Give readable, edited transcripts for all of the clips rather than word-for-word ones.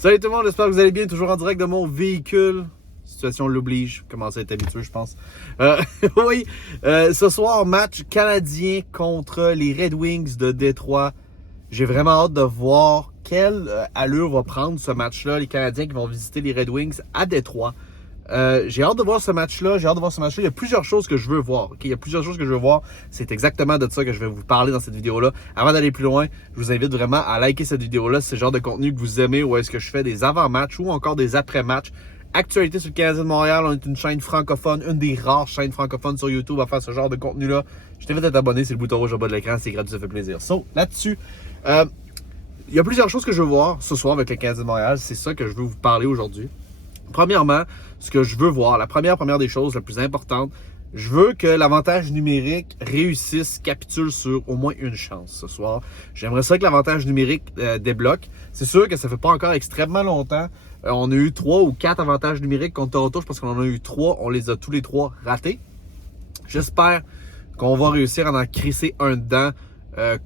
Salut tout le monde, j'espère que vous allez bien, toujours en direct de mon véhicule. Situation l'oblige, commence à être habitué, je pense. Oui, ce soir, match canadien contre les Red Wings de Détroit. J'ai vraiment hâte de voir quelle allure va prendre ce match-là, les Canadiens qui vont visiter les Red Wings à Détroit. J'ai hâte de voir ce match-là, Il y a plusieurs choses que je veux voir. Okay? Il y a plusieurs choses que je veux voir. C'est exactement de ça que je vais vous parler dans cette vidéo-là. Avant d'aller plus loin, je vous invite vraiment à liker cette vidéo-là. C'est le genre de contenu que vous aimez, où est-ce que je fais des avant-matchs ou encore des après-matchs. Actualité sur le Canadien de Montréal, on est une chaîne francophone, une des rares chaînes francophones sur YouTube à faire ce genre de contenu-là. Je t'invite à t'abonner, c'est le bouton rouge au bas de l'écran, c'est gratuit, ça fait plaisir. So, là-dessus, il y a plusieurs choses que je veux voir ce soir avec le Canadien de Montréal. C'est ça que je veux vous parler aujourd'hui. Premièrement, ce que je veux voir, la première des choses, la plus importante, je veux que l'avantage numérique réussisse, capitule sur au moins une chance ce soir. J'aimerais ça que l'avantage numérique débloque. C'est sûr que ça fait pas encore extrêmement longtemps. On a eu 3 ou 4 avantages numériques contre Toronto. Je pense qu'on en a eu 3. On les a tous les 3 ratés. J'espère qu'on va réussir à en crisser un dedans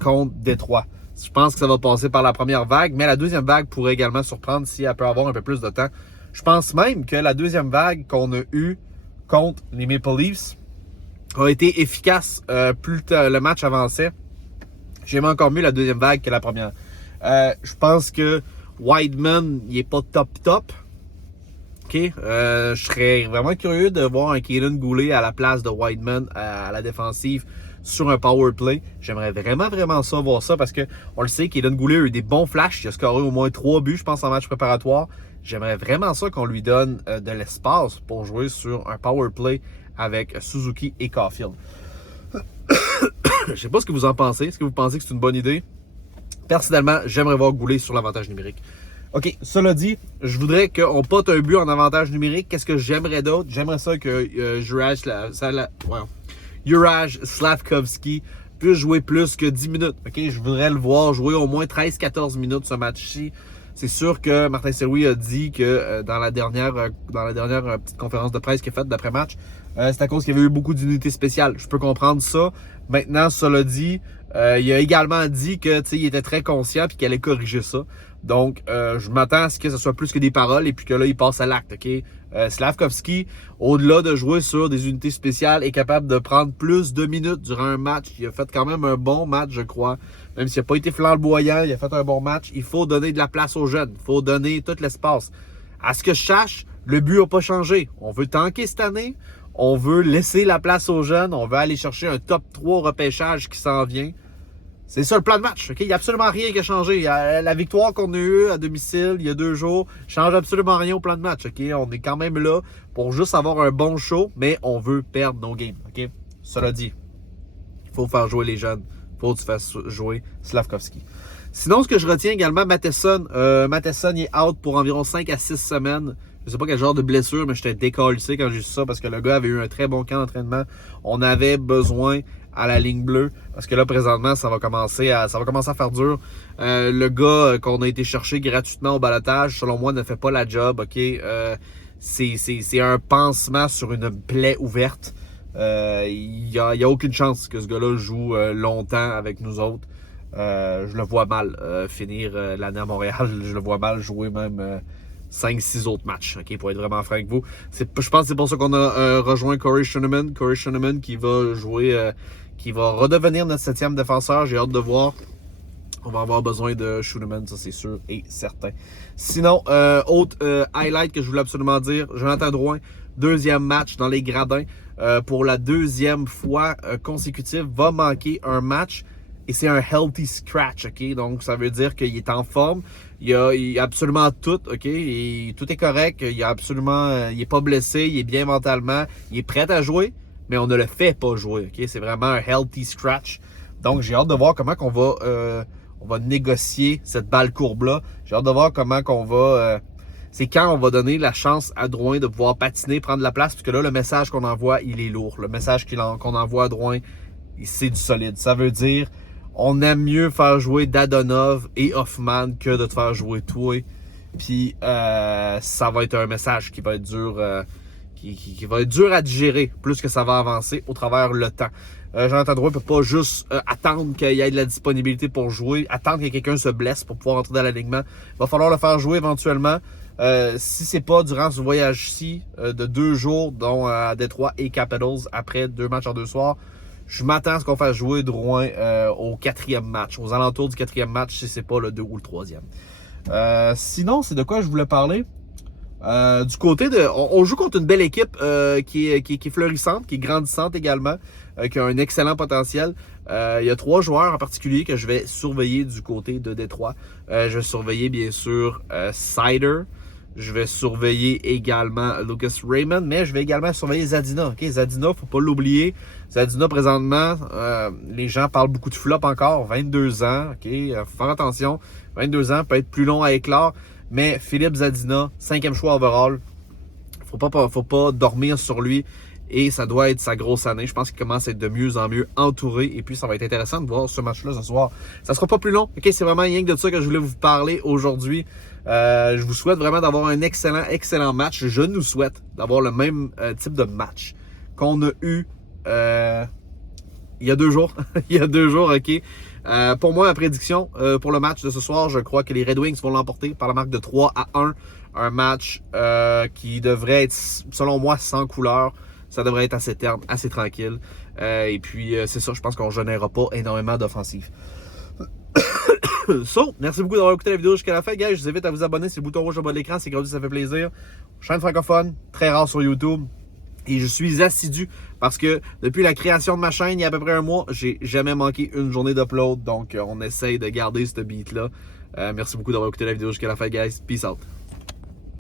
contre Détroit. Je pense que ça va passer par la première vague, mais la deuxième vague pourrait également surprendre si elle peut avoir un peu plus de temps. Je pense même que la deuxième vague qu'on a eue contre les Maple Leafs a été efficace plus le match avançait. J'aime encore mieux la deuxième vague que la première. Je pense que Wideman, il est pas top. OK? Je serais vraiment curieux de voir un Kaden Goulet à la place de Wideman à la défensive sur un power play. J'aimerais vraiment ça, voir ça, parce que on le sait, Kaden Goulet a eu des bons flashs. Il a scoré au moins 3 buts, je pense, en match préparatoire. J'aimerais vraiment ça qu'on lui donne de l'espace pour jouer sur un power play avec Suzuki et Caulfield. Je sais pas ce que vous en pensez. Est-ce que vous pensez que c'est une bonne idée? Personnellement, j'aimerais voir Goulet sur l'avantage numérique. OK, cela dit, je voudrais qu'on pote un but en avantage numérique. Qu'est-ce que j'aimerais d'autre? J'aimerais ça que Juraj Slafkovsky puisse jouer plus que 10 minutes. OK, je voudrais le voir jouer au moins 13-14 minutes ce match-ci. C'est sûr que Martin Saint-Louis a dit que dans la dernière petite conférence de presse qu'il a faite d'après-match, c'est à cause qu'il y avait eu beaucoup d'unités spéciales. Je peux comprendre ça. Maintenant, cela dit, il a également dit que il était très conscient et qu'il allait corriger ça. Donc, je m'attends à ce que ce soit plus que des paroles et puis que là, il passe à l'acte. OK? Slafkovsky, au-delà de jouer sur des unités spéciales, est capable de prendre plus de minutes durant un match. Il a fait quand même un bon match, je crois. Même s'il n'a pas été flamboyant, il a fait un bon match. Il faut donner de la place aux jeunes. Il faut donner tout l'espace. À ce que je sache, le but n'a pas changé. On veut tanker cette année. On veut laisser la place aux jeunes. On veut aller chercher un top 3 repêchage qui s'en vient. C'est ça le plan de match. Okay? Il n'y a absolument rien qui a changé. La victoire qu'on a eue à domicile il y a 2 jours ne change absolument rien au plan de match. Okay? On est quand même là pour juste avoir un bon show, mais on veut perdre nos games. Okay? Cela dit, il faut faire jouer les jeunes. Il faut que tu fasses jouer Slafkovsky. Sinon, ce que je retiens également, Matheson. Matheson est out pour environ 5 à 6 semaines. Je sais pas quel genre de blessure, mais j'étais décalcé quand j'ai su ça parce que le gars avait eu un très bon camp d'entraînement. On avait besoin à la ligne bleue parce que là, présentement, ça va commencer à faire dur. Le gars qu'on a été chercher gratuitement au balotage, selon moi, ne fait pas la job. OK? C'est un pansement sur une plaie ouverte. Il y a aucune chance que ce gars-là joue longtemps avec nous autres. Je le vois mal finir l'année à Montréal. Je le vois mal jouer même 5-6 autres matchs, OK, pour être vraiment franc avec vous. Je pense que c'est pour ça qu'on a rejoint Corey Schoeneman. Corey Schoeneman qui va jouer, qui va redevenir notre 7e défenseur. J'ai hâte de voir. On va avoir besoin de Schoeneman, ça c'est sûr et certain. Sinon, autre highlight que je voulais absolument dire, Jonathan Drouin, 2e match dans les gradins. Pour la 2e fois consécutive, va manquer un match. Et c'est un healthy scratch, OK? Donc, ça veut dire qu'il est en forme. Il a absolument tout, OK? Tout est correct. Il est pas blessé. Il est bien mentalement. Il est prêt à jouer, mais on ne le fait pas jouer, OK? C'est vraiment un healthy scratch. Donc, j'ai hâte de voir comment on va négocier cette balle courbe-là. J'ai hâte de voir comment qu'on va... c'est quand on va donner la chance à Drouin de pouvoir patiner, prendre la place, parce que là, le message qu'on envoie, il est lourd. Le message qu'on envoie à Drouin, c'est du solide. Ça veut dire... On aime mieux faire jouer Dadonov et Hoffman que de te faire jouer toi. Puis ça va être un message qui va être dur qui va être dur à digérer plus que ça va avancer au travers le temps. Jonathan Drouin ne peut pas juste attendre qu'il y ait de la disponibilité pour jouer, attendre que quelqu'un se blesse pour pouvoir entrer dans l'alignement. Il va falloir le faire jouer éventuellement. Si c'est pas durant ce voyage-ci de 2 jours, dont à Détroit et Capitals, après 2 matchs en 2 soirs, je m'attends à ce qu'on fasse jouer Drouin au 4e match, aux alentours du 4e match, si c'est pas le 2 ou le 3e. Sinon, c'est de quoi je voulais parler? Du côté de... On joue contre une belle équipe qui est florissante, qui est grandissante également, qui a un excellent potentiel. Il y a 3 joueurs en particulier que je vais surveiller du côté de Détroit. Je vais surveiller bien sûr Seider. Je vais surveiller également Lucas Raymond, mais je vais également surveiller Zadina. Okay? Zadina, faut pas l'oublier. Zadina, présentement, les gens parlent beaucoup de flop encore. 22 ans, ok, faut faire attention. 22 ans, peut être plus long à éclore. Mais Philippe Zadina, 5e choix overall. Faut pas dormir sur lui. Et ça doit être sa grosse année. Je pense qu'il commence à être de mieux en mieux entouré. Et puis, ça va être intéressant de voir ce match-là ce soir. Ça sera pas plus long. Ok, c'est vraiment rien que de ça que je voulais vous parler aujourd'hui. Je vous souhaite vraiment d'avoir un excellent match. Je nous souhaite d'avoir le même type de match qu'on a eu il y a 2 jours. Il y a 2 jours, ok. Pour moi, ma prédiction pour le match de ce soir, je crois que les Red Wings vont l'emporter par la marque de 3-1. Un match qui devrait être, selon moi, sans couleur. Ça devrait être assez terne, assez tranquille. Et puis, c'est ça, je pense qu'on ne générera pas énormément d'offensives. So, merci beaucoup d'avoir écouté la vidéo jusqu'à la fin, guys. Je vous invite à vous abonner. C'est le bouton rouge au bas de l'écran. C'est gratuit, ça fait plaisir. Chaîne francophone, très rare sur YouTube. Et je suis assidu parce que depuis la création de ma chaîne, il y a à peu près 1 mois, j'ai jamais manqué une journée d'upload. Donc, on essaye de garder ce beat-là. Merci beaucoup d'avoir écouté la vidéo jusqu'à la fin, guys. Peace out.